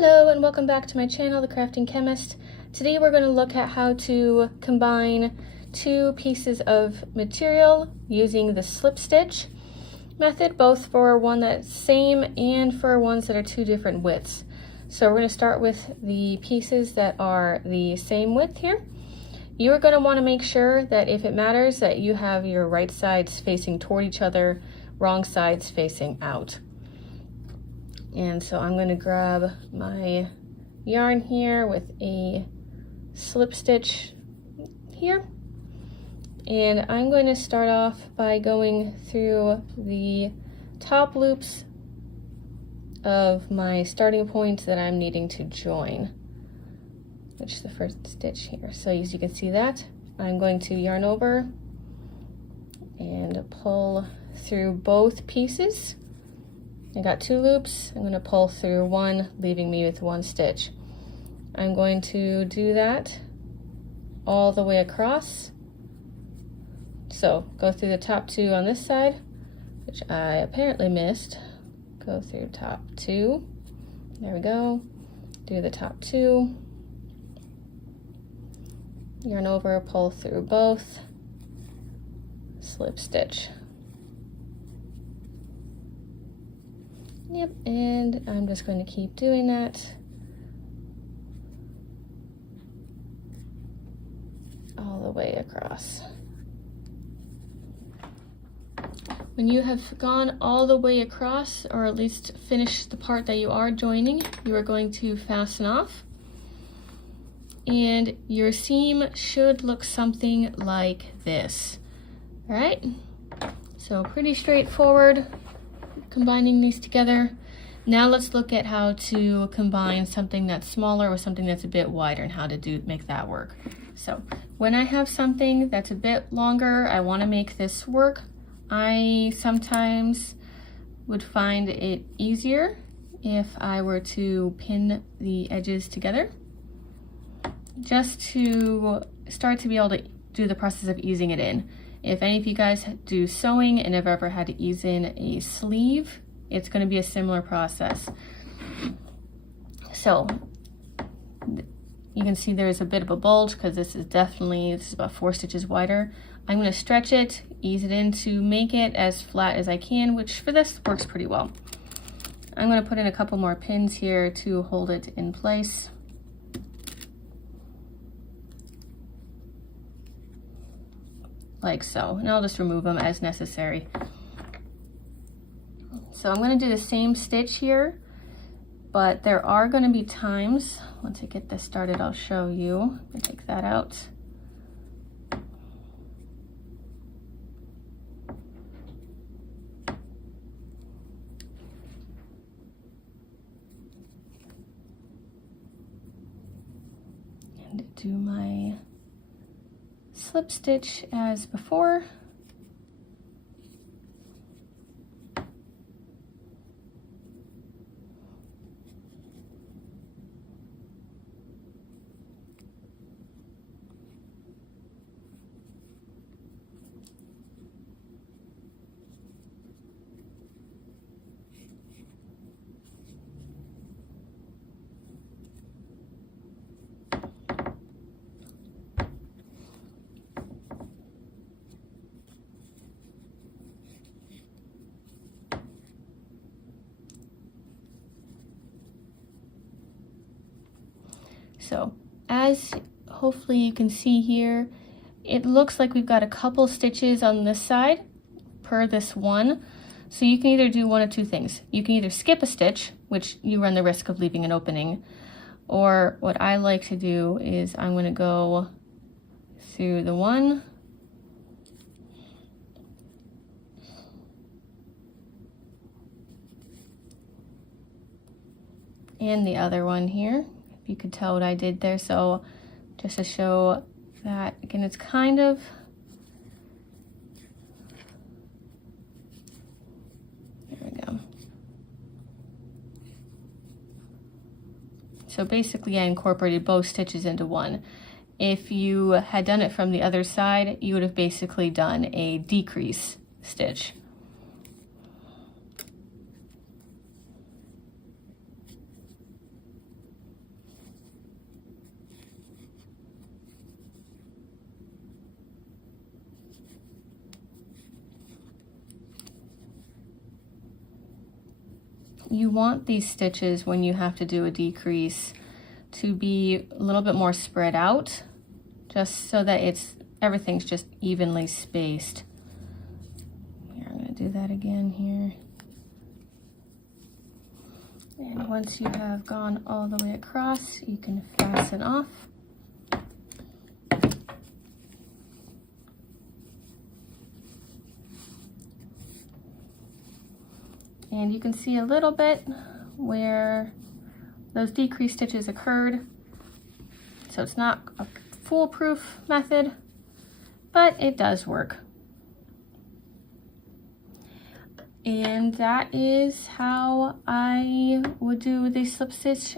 Hello and welcome back to my channel, The Crafting Chemist. Today we're going to look at how to combine two pieces of material using the slip stitch method, both for one that's same and for ones that are two different widths. So we're going to start with the pieces that are the same width here. You are going to want to make sure that if it matters that you have your right sides facing toward each other, wrong sides facing out. And so I'm going to grab my yarn here with a slip stitch here, and I'm going to start off by going through the top loops of my starting point that I'm needing to join, which is the first stitch here. So as you can see that, I'm going to yarn over and pull through both pieces. I got two loops. I'm going to pull through one, leaving me with one stitch. I'm going to do that all the way across. So go through the top two on this side, which I apparently missed. Go through top two. There we go. Do the top two. Yarn over, pull through both. Slip stitch. Yep, and I'm just going to keep doing that all the way across. When you have gone all the way across, or at least finished the part that you are joining, you are going to fasten off. And your seam should look something like this. All right, so pretty straightforward. Combining these together. Now let's look at how to combine something that's smaller with something that's a bit wider and how to make that work. So when I have something that's a bit longer, I want to make this work. I sometimes would find it easier if I were to pin the edges together, just to start to be able to do the process of easing it in. If any of you guys do sewing and have ever had to ease in a sleeve, it's going to be a similar process. So you can see there's a bit of a bulge because this is about 4 stitches wider. I'm going to stretch it, ease it in to make it as flat as I can, which for this works pretty well. I'm going to put in a couple more pins here to hold it in place. Like so, and I'll just remove them as necessary. So I'm going to do the same stitch here, but there are going to be times, once I get this started I'll show you. I'm going to take that out. And do my slip stitch as before. So as hopefully you can see here, it looks like we've got a couple stitches on this side per this one. So you can either do one of two things. You can either skip a stitch, which you run the risk of leaving an opening, or what I like to do is I'm going to go through the one and the other one here. You could tell what I did there, so just to show that again, it's kind of there we go. So basically I incorporated both stitches into one. If you had done it from the other side, you would have basically done a decrease stitch. you want these stitches when you have to do a decrease to be a little bit more spread out, just so that everything's just evenly spaced. Here, I'm going to do that again here. And once you have gone all the way across, you can fasten off. And you can see a little bit where those decrease stitches occurred. So it's not a foolproof method, but it does work. And that is how I would do the slip stitch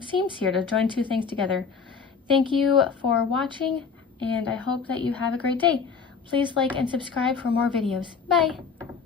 seams here to join two things together. Thank you for watching, and I hope that you have a great day. Please like and subscribe for more videos. Bye!